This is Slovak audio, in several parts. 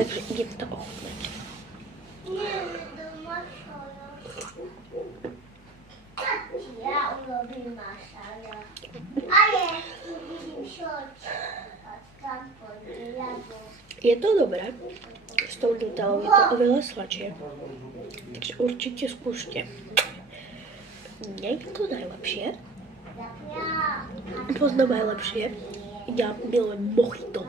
Takže idem to ochutnať. Nie, doma šala. Ja urobím mašala. Ale vidím šoč. Je to dobré. S tou nutellou je to oveľa sladšie. Takže určite skúšte. Nie je to najlepšie. Poznám aj lepšie. Ja milujem mojito.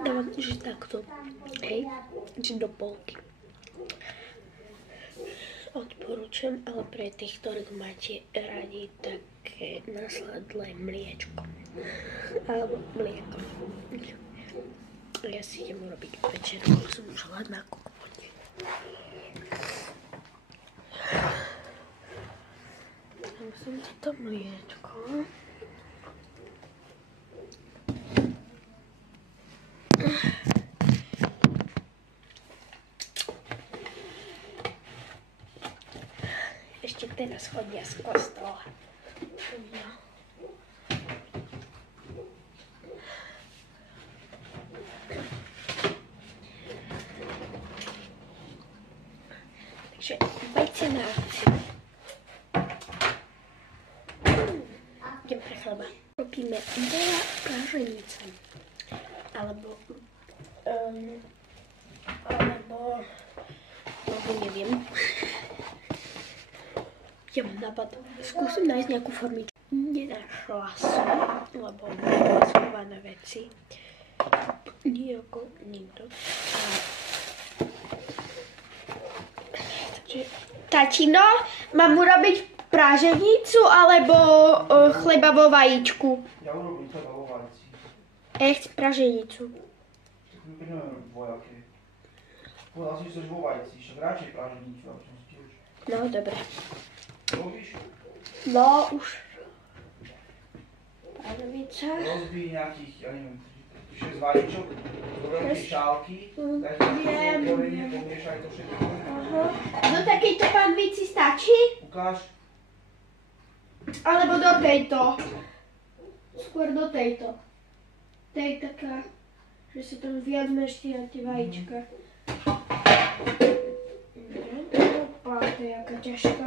Dávam, že takto, hej, že do polky. Odporúčam, ale pre tých, ktorí máte radi také nasledlé mliečko. Alebo mlieko. Ja si idem urobiť večeru, som už hladná ako kvoň. Dám som toto mliečko. Ešte teraz chodia z kostola. Takže bajte na akciu. Idem pre chleba. Robíme veľa praženice. Alebo neviem. Ja mám nápad. Skúsim nájsť nejakú formičku. Nenašla som, lebo mám schované veci. Nejako nikto. Takže, tatino, mám urobiť praženicu alebo chleba vo vajíčku? Ja urobím chleba vo vajíci. Ja chcem praženicu. My nebudeme dvojaké. Povedal si, že chceš vo vajíci, však radšej praženicu, ako som si už. No, dobre. Robíš? No, už. Praženica. Rozbij nejakých, ja neviem, 6 vajíčok do veľkej šálky, daj to na korenie, pomiešaj to všetko. Do takejto panvici stačí? Ukáž. Alebo do tejto. Skôr do tejto. To je taká, že sa tam viac meštia tie vajíčka. Opa, to je jaká ťažká.